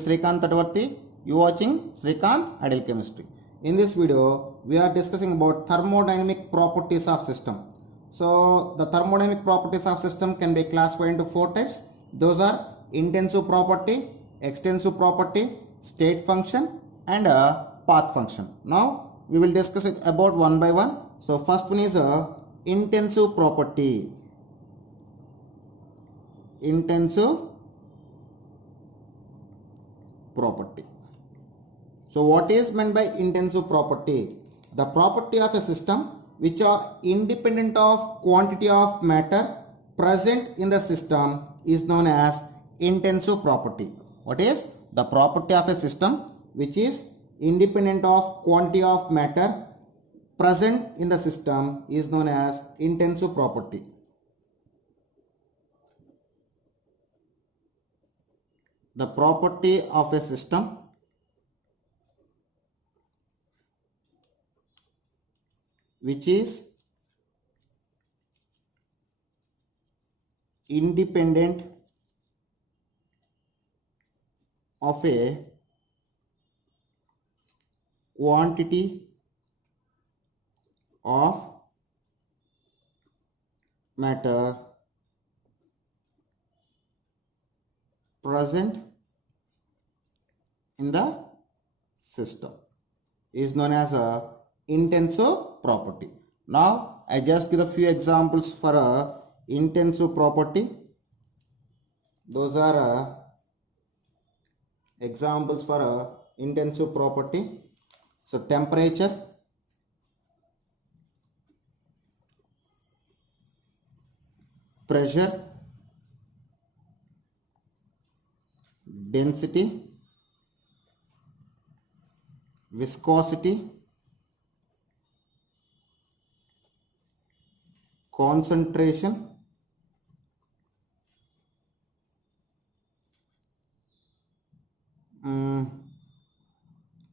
is Srikanth Tadvarti. You watching Srikanth Ideal Chemistry. In this video, we are discussing about thermodynamic properties of system. So, the thermodynamic properties of system can be classified into four types. Those are intensive property, extensive property, state function, and path function. Now, we will discuss it about one by one. So, first one is intensive property. Intensive property. So what is meant by intensive property? The property of a system which are independent of quantity of matter present in the system is known as intensive property. What is the property of a system which is independent of quantity of matter present in the system is known as intensive property. The property of a system which is independent of a quantity of matter present in the system is known as a intensive property. Now I just give a few examples for a intensive property. Those are examples for a intensive property. So temperature, pressure, density, viscosity, concentration,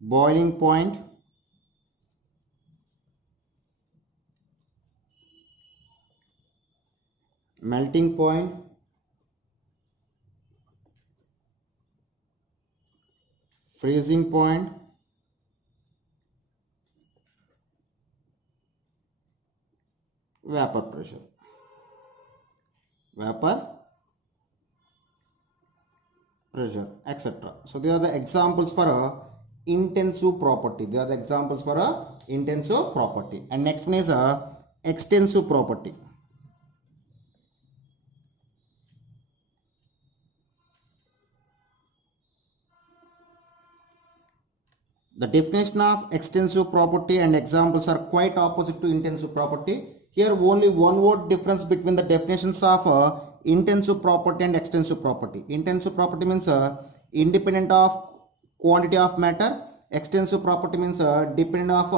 boiling point, melting point, freezing point, vapor pressure, etc. So these are the examples for a intensive property. They are the examples for a intensive property. And next one is a extensive property. The definition of extensive property and examples are quite opposite to intensive property. Here only one word difference between the definitions of intensive property and extensive property. Intensive property means independent of quantity of matter. Extensive property means dependent of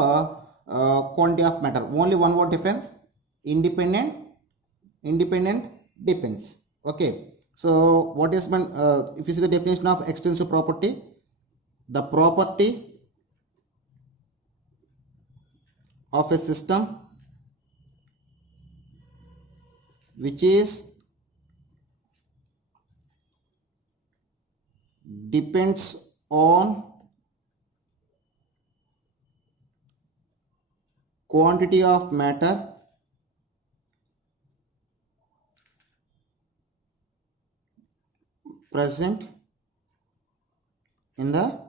quantity of matter. Only one word difference. Independent depends. Okay. So what is meant? If you see the definition of extensive property, the property of a system which is depends on quantity of matter present in the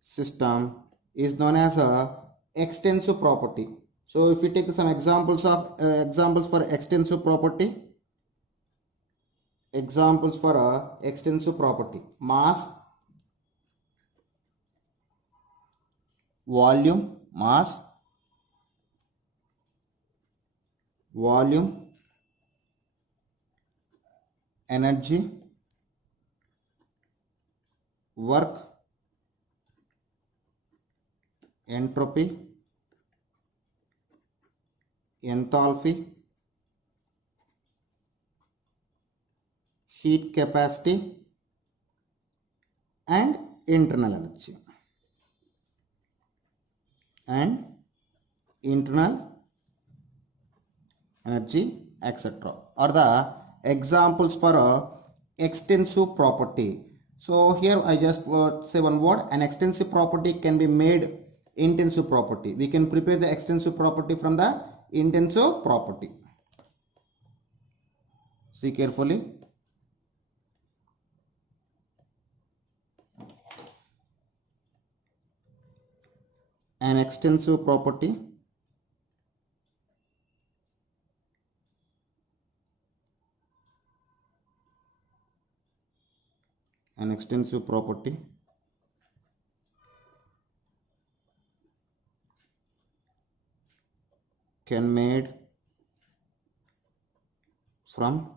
system is known as a extensive property. So if you take some examples of examples for extensive property, mass, volume, energy, work, entropy, enthalpy, heat capacity, and internal energy. etc. are the examples for a extensive property. So here I just say one word: an extensive property can be made intensive property. We can prepare the extensive property from the intensive property. See carefully. An extensive property can made from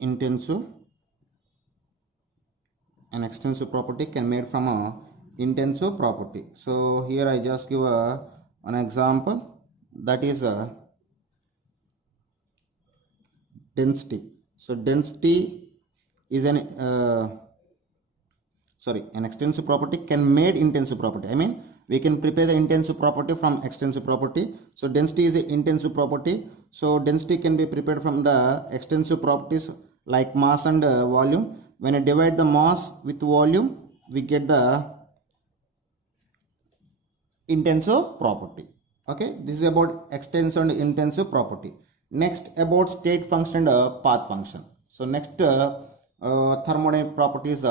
intensive. An extensive property can made from a intensive property. So here I just give an example, that is a density. So density is an an extensive property can made intensive property. I mean, we can prepare the intensive property from extensive property. So density is an intensive property. So density can be prepared from the extensive properties like mass and volume. When I divide the mass with volume, we get the intensive property. Okay, this is about extensive and intensive property. Next, about state function and path function. So next thermodynamic property is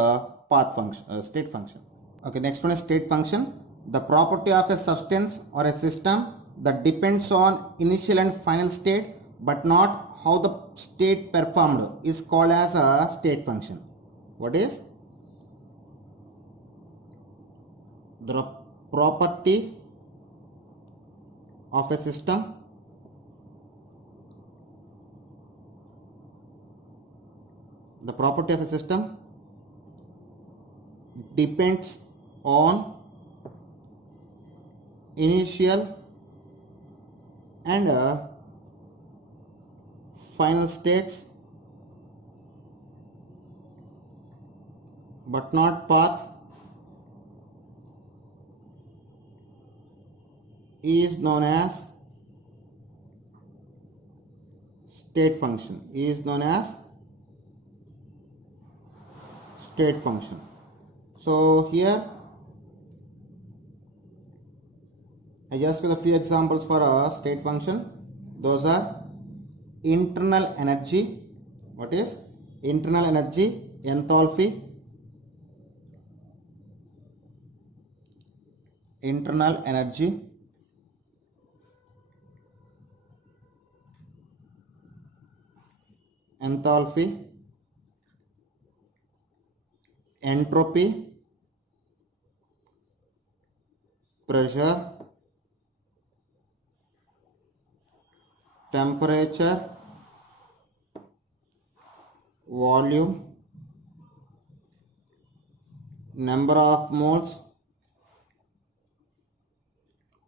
path function, state function. Okay, next one is state function. The property of a substance or a system that depends on initial and final state but not how the state performed is called as a state function. What is the property of a system depends on initial and final states but not path is known as state function. So here I just give a few examples for a state function. Those are internal energy. What is internal energy? Enthalpy. Internal energy. Enthalpy. Entropy. Pressure. Temperature, volume, number of moles,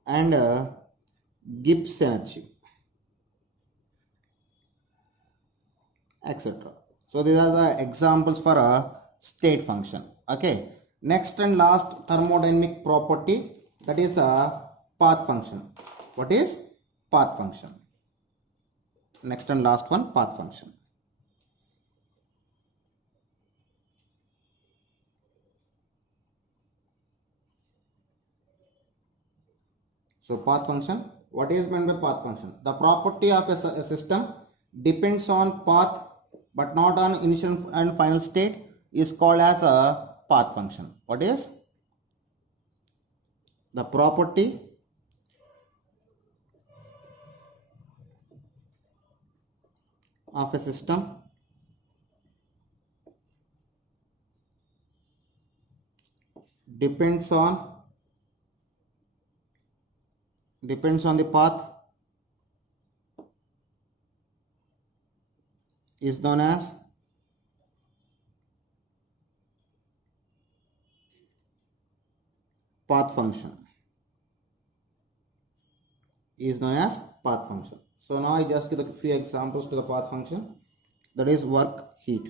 and Gibbs energy, etc. So these are the examples for a state function. Okay. Next and last thermodynamic property, that is a path function. What is path function? Next and last one, path function. So path function, what is meant by path function? The property of a system depends on path but not on initial and final state is called as a path function. What is the property of a system depends on the path is known as path function. So now I just give a few examples to the path function. That is work, heat.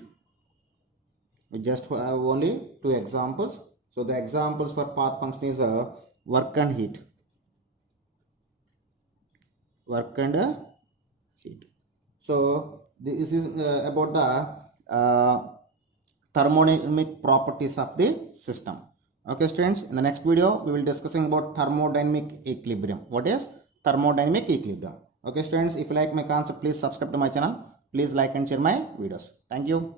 We just have only two examples. So the examples for path function is work and heat. So this is about the thermodynamic properties of the system. Okay students, in the next video we will discussing about thermodynamic equilibrium. What is thermodynamic equilibrium? Okay students, if you like my concept, please subscribe to my channel. Please like and share my videos. Thank you.